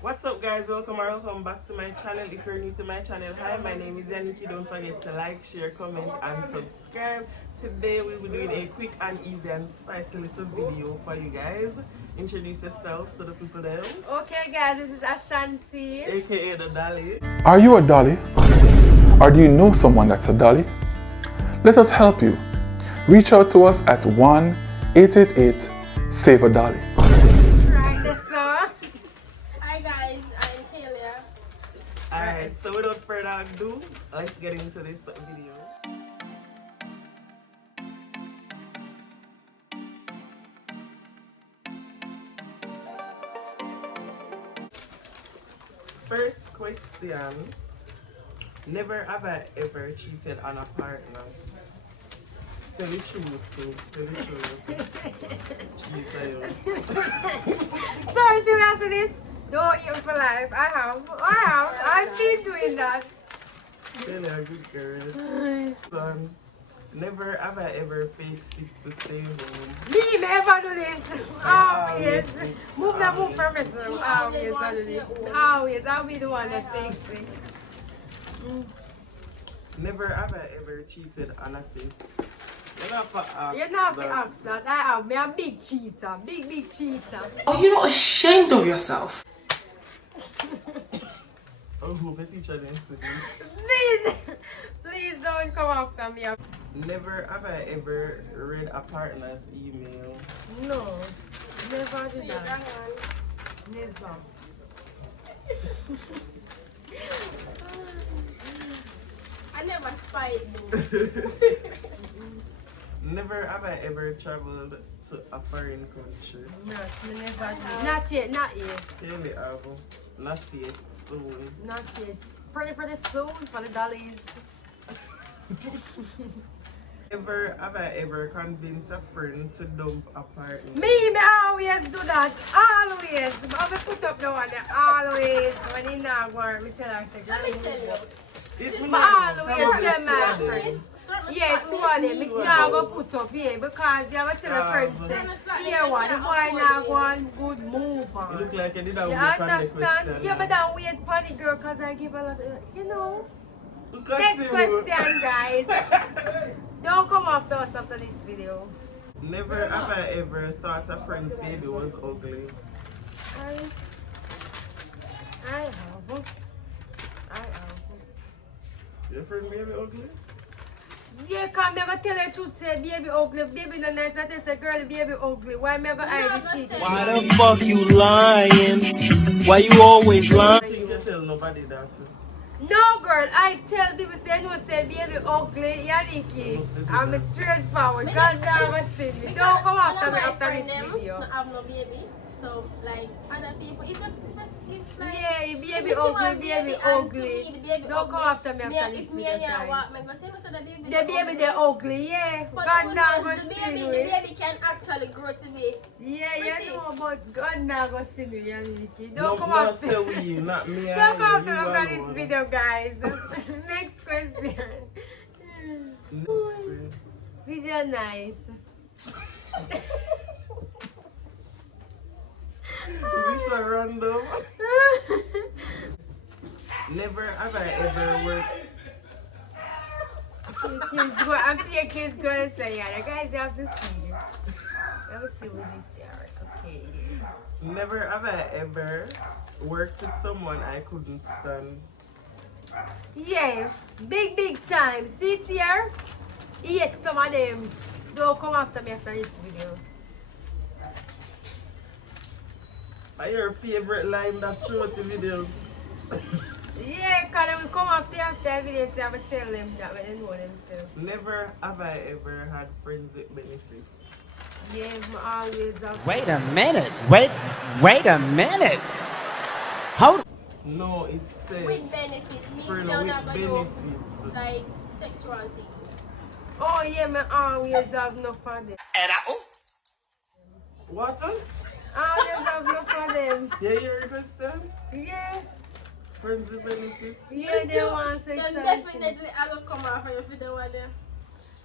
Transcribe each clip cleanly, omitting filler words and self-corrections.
What's up guys, welcome back to my channel. If you're new to my channel, hi, my name is Yanieki. Don't forget to like, share, comment and subscribe. Today we'll be doing a quick and easy and spicy little video for you guys. Introduce yourselves to the people there. Okay guys, this is Ashanti, aka the Dolly. Are you a dolly? Or do you know someone that's a dolly? Let us help you. Reach out to us at 1-888-SAVE-A-DOLLY. right this song. Hi guys, I'm Kalia. Alright, so without further ado, let's get into this video. First question. Never have I ever cheated on a partner. Tell the truth too. Tell the truth. Cheat on you. Sorry to answer this. Don't eat for life. I've been doing that. Tell her a good girl. Son, never have I ever fake sick to stay home. Me ever do this. Always. Move from me, sir. Always do this. Always. I'll be the one that fakes it. Never have I ever cheated on a test. You're not for ask. You're not for ask that. I have me a big cheater. Big cheater. Are you not ashamed of yourself? I hope the teacher didn't see this. Please don't come after me. Never have I ever read a partner's email. No. Never do that. Never. I never spied though. Never have I ever traveled to a foreign country. Not yet. Really have. Not yet. Soon. Not yet. Pretty soon for the dollies. Never have I ever convinced a friend to dump a partner. Me always do that. Always. But I put up the one there. Always. When he not work, me tell her, say, girl, Let me tell you. It's but always tell my friend. Certain Yeah, spot two me of them. see. Me not go put up here because you have to tell a friend, say, here one, the boy not one good move You on. look like you did a You wait on the understand? question. Yeah, but don't wait for the girl because I give a lot of, you know. Look at Next you. question, guys. Don't come after us after this video. Never have I ever thought a friend's baby was ugly. I have. Your friend baby ugly? Yeah, because I'm going to tell the truth, say baby ugly, baby not nice, but I say girl, baby ugly. Why am I going to see it? Why the fuck you lying? Why you always lying? I think you tell nobody that. No, girl, I tell people, say, no, say baby ugly, Yanieki. I'm a straightforward. God never see me. Don't come after me after this video. I have no baby. So, like, other people, if like, Yeah, baby if you see ugly, one baby and to ugly. me, the baby Don't come ugly, after me me- after this if me video, and you guys. walk, me go say, no, so the baby The baby, they're ugly, yeah. But God who not knows, gonna the see baby, me. the baby can actually grow to be. Yeah, you Pretty. know, but God not gonna see me, Yanieki. No, Don't come no, after say we, not me. Don't come after you me after this alone. video, guys. Next question. Next. Video nice. We so random. Never have I ever worked. I'm seeing kids going to say, yeah, the guys have to see. Let me see what this year. Okay. Never have I ever worked with someone I couldn't stand. Yeah, big time. See it here? Eat some of them. Don't come after me after this video. Are your favorite line that throughout the video? Yeah, because we come after video, so I will tell them that when they know themselves. Never have I ever had friends with benefits. Yeah, I always have. Wait a minute. Wait a minute. Hold. No, it says With benefit, means friend they'll with never do, benefits. like, sexual things. Oh, yeah, I always have no for them. What? I always have no for them. Yeah, you request them? Yeah. Friends with benefits? Yeah, they want sex. Then definitely I will come out for you for the one there.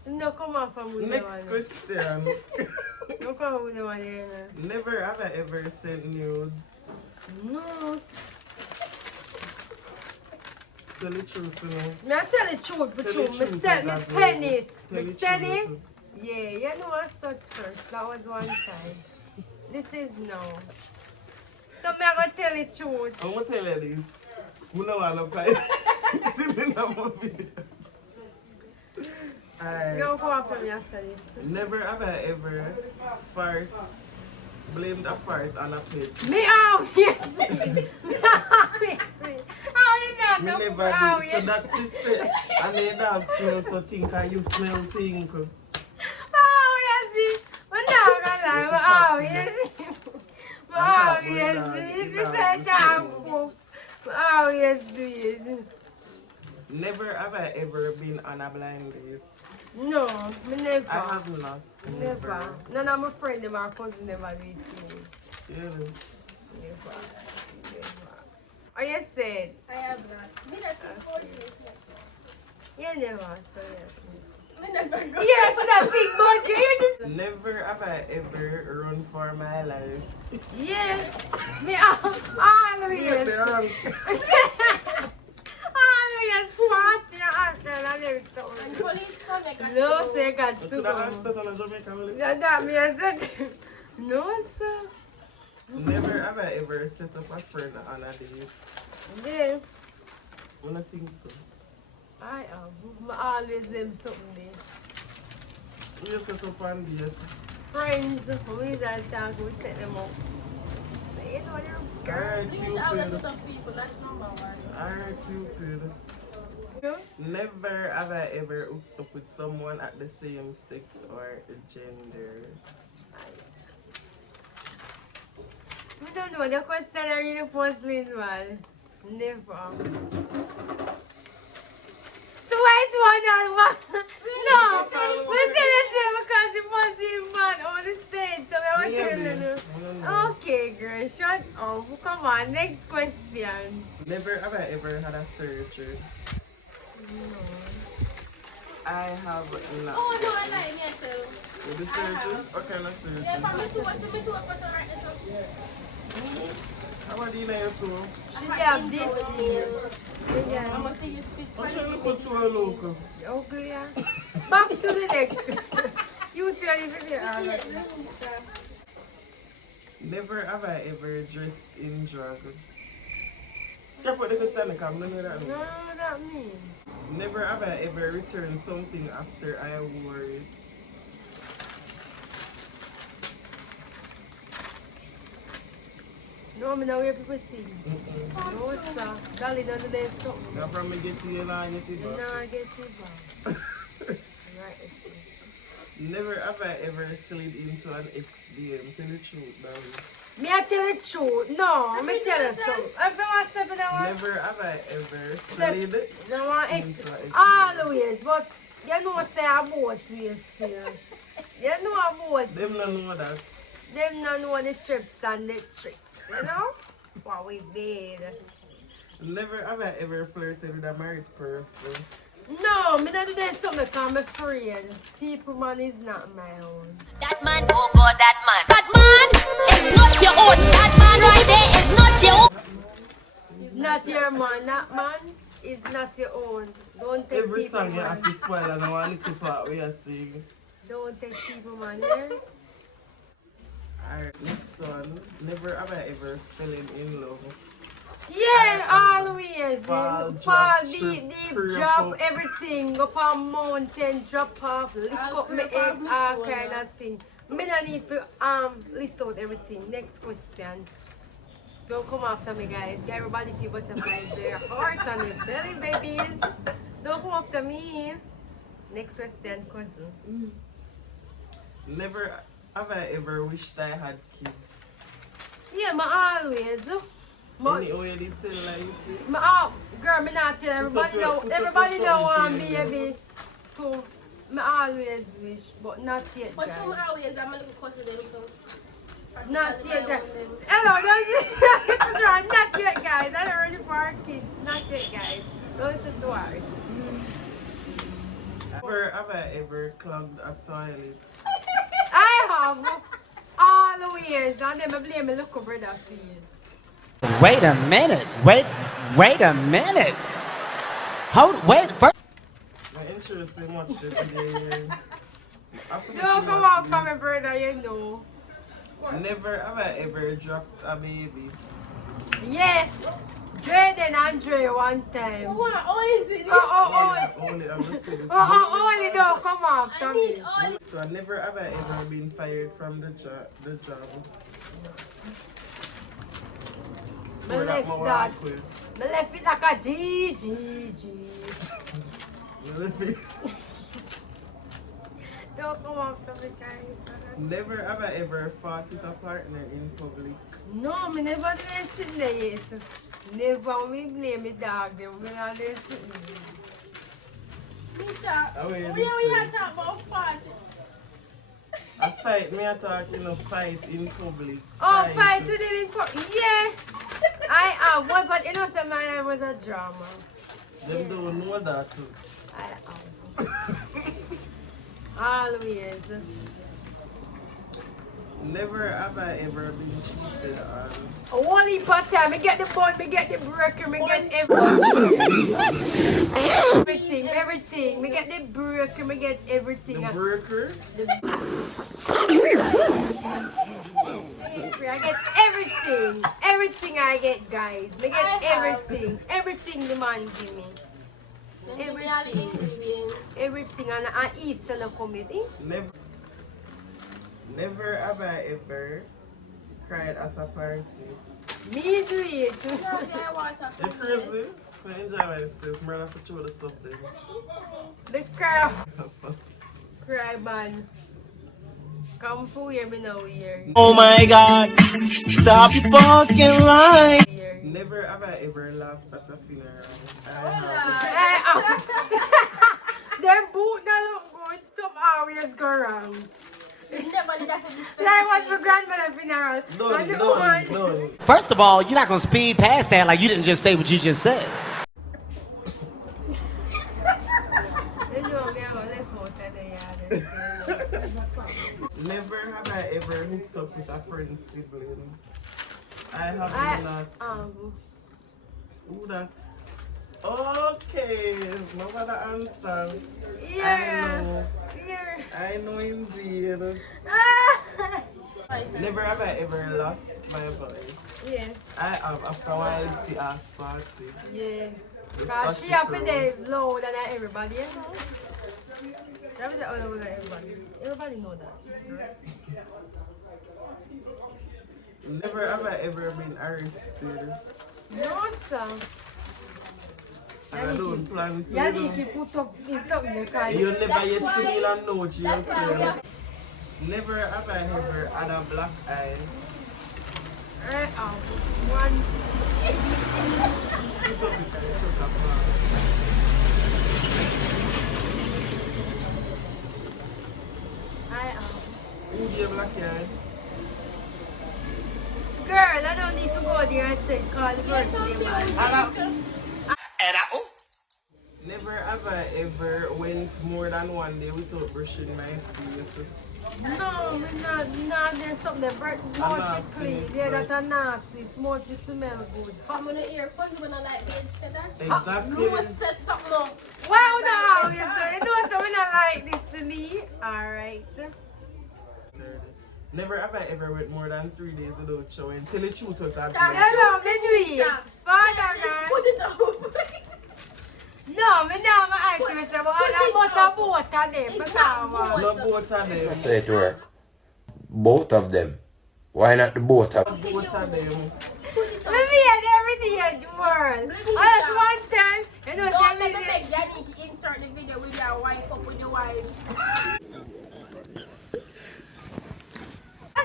No, come on from with Next the one. question. No, come on with the one there. Never have I ever sent nudes. No. Tell the truth, you know. Me I tell the truth for Tell true. the truth, Me that's send right. it. Tell Me the send truth, it. too. Yeah, you know I suck first. That was one time. This is no. So me I gonna tell the truth. I'm gonna tell you this. We know all of it. See me in my video. Alright. Don't come up for me after this. Never have I ever blamed a fart on a plate. Me obviously. Me obviously. How did that Me know? never did. So that is it. And the dog smell so think I you smell think. Obviously. We're not gonna lie. Obviously. Obviously. Me say that. Obviously. Never have I ever been on a blind date. No, me never. I have not. Never. None of my friends, them or cousins never do it to me. Really? Never. Oh, you said? I have not. Me not unfortunately. You never, so yes. Me never go. Yeah, should have big monkey. You just. Never have I ever run for my life. Yes. Me always. Always squat. And police come make us No, go. say God, Could super. I ask that on a Jamaican really? That me I said. No, sir. Never have I ever set up a friend on a date. Yeah. I don't think so. I am. I always them something there. We set up on date. Friends, we that talk, we set them up. But you know they're scared. Alright, Finish all the Cupid. set of people. That's number one. Alright, Cupid. Never have I ever hooked up with someone at the same sex or gender. We don't know the question are really puzzling, man. Never. So why is one on one? No, we say the same because the puzzling man on the stage. So we want to know. Okay, girl, shut up. Come on, next question. Never have I ever had a surgery. I have not. Oh no, I like me too. With the surgery? What kind of surgery? Yeah, but me too. So me too. But alright, so. How about you now, too? Should you have this here? I'm Yeah. gonna see you spit. What should we put to a local? Okay, yeah. Back to the next. You tell me if you're Never have I ever dressed in drag. Step what they could stand the know that. No, not me. Never have I ever returned something after I wore it. No, me know where people see. No, sir. Dolly don't do that something. Now from me get to you and I get it No, back. I get it back. Right. Never have I ever slid into an ex-DM. Tell the truth, Dolly. Me I tell the truth. No, me tell you something. If I want to step in that one, Never have I ever slid no one ex. into an ex-DM. Always, but you know say I both ways still. You know I both. Them don't know that. Them not know the strips and the tricks, you know? What we did. Never have I ever flirted with a married person. No, me not do that something because I'm afraid. People man is not my own. That man, oh God, that man. That man is not your own. That man right there is not your own. It's not your man. That man is not your own. Don't take Every people song you have man. to spoil and one little part where you sing. Don't take people man. Yeah? Alright, next one. Never have I ever fallen in love. Yeah, always. Fall, Fall, drop, deep, trip, deep, creep drop up. everything. Go on mountain, drop off, lick I'll up my creep off head, my all shoulder. kind of thing. Me not need to list out everything. Next question. Don't come after me, guys. Everybody feel butterflies their hearts on their belly, babies. Don't come after me. Next question, cousin. Never have I ever wished I had kids. Yeah, my always. My, Any way they tell like you see? girl, me not tell everybody know. Put up Everybody your know phone, want please. baby. So, me always wish, but not yet, But guys. somehow, yes, I'm a little close to them, so. Not yet, guys. Hello, don't not yet, guys. I don't ready for our kids. Not yet, guys. Don't listen to her. Never have I ever clogged a toilet. I have always, and then I blame my little brother for it. Wait a minute. Wait a minute. Wait, first. My interest in watch the video. No, come on from my brother, you know. Never have I ever dropped a baby. Yeah. Dre and Andre one time. Oh, is it? Only I'm just saying this. Only don't come on I from need me. all So I never have I ever been fired from the job. Me left that. Me left it like a G. Don't come on from me, guys. Never have I ever fought with a partner in public. No, me never did sit there yet. Never me blame me dog. They were not there sitting there. Misha. Oh, yeah, We are talking about fat. A fight, me a talking a fight in public. Oh, fight to them in public. Yeah. I am. Well, but you know, some man was a drama. Them don't know that too. I am. Always. Never have I ever been cheated on. One heap of time. Me get the bun, me get the breaker, me get everything. Everything. Me get the breaker, me get everything. The breaker? I get everything. Everything I get, guys. Me get everything. Everything the man give me. Everything. And I eat and I come with it. Never have I ever cried at a party. Me do it. You crazy? I enjoy myself. I'm gonna put you with the stuff there. The cry man. Come for here, me now here. Oh my God! Stop your fucking lying! Never have I ever laughed at a funeral. Their boot don't look good. Some always go wrong. Never did that for this. Like what's my grandmother funeral? Done. First of all, you're not gonna speed past that like you didn't just say what you just said. Never have I ever hooked up with a friend's sibling. I have not. Who that? Okay, nobody answer. Yeah. I know indeed. Never have I ever lost my voice. Yeah. I have after a while to ask party. Yeah. Because she up in there lower than everybody, you know. That was the other one than everybody. Everybody know that. Never have I ever been arrested. No, sir. And I don't plan to. Yanieki put up in something they call You it. never yet see me in no jail cell. Never have I ever had a black eye. One. Who gave black eye? Girl, I don't need to go there and say call the birthday man. Never have I ever went more than one day without brushing my teeth. No, me not there's something that mouth is clean. Yeah, that's a nasty. Mouth you smell good. I'm gonna hear funny when I like being said that. Exactly. You said something wrong. Wow, now you say you know something not like this to me. Alright. Never have I ever went more than 3 days without showing. Tell the truth what I've Hello, me do it. Father, girl. Put it down. No, me now my ask myself, but I'm both of them. It's not both. No both of them. Say it work. Both of them. Why not the both of them? Both of them. Maybe and everything in the world. I just one time, you know, Don't say make me me Yanieki insert the video with your wife up with your wife.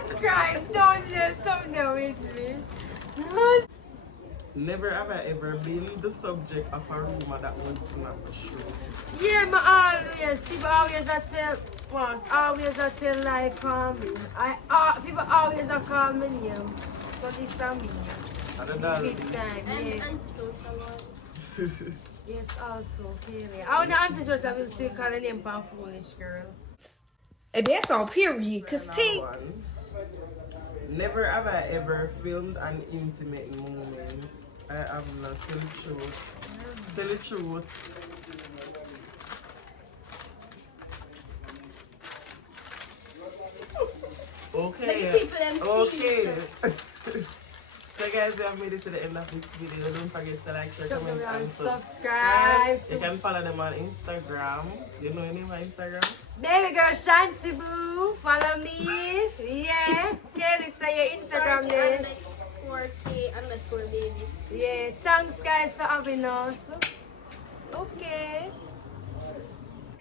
Jesus Christ, don't do something with me. No. Never have I ever been the subject of a rumor that was not true. Yeah, but always, people always tell, what? Always tell lie for me. People always call me name. So this is me. Big time, yeah. Antisocial. Yes, also, clearly. I want the antisocial will still call the name for a foolish girl. And that's on period, cause T. Never have I ever filmed an intimate moment. I have not told the truth. Tell the truth. Okay. Let the people them see. Okay. So guys, we have made it to the end of this video. Don't forget to like, share, comment, and subscribe. You can follow them on Instagram. You know your name on Instagram? Baby girl Shanti Boo, follow me. Yeah. Kelly, say your Instagram name. _K_baby. Yeah. Thanks guys for having us. Okay.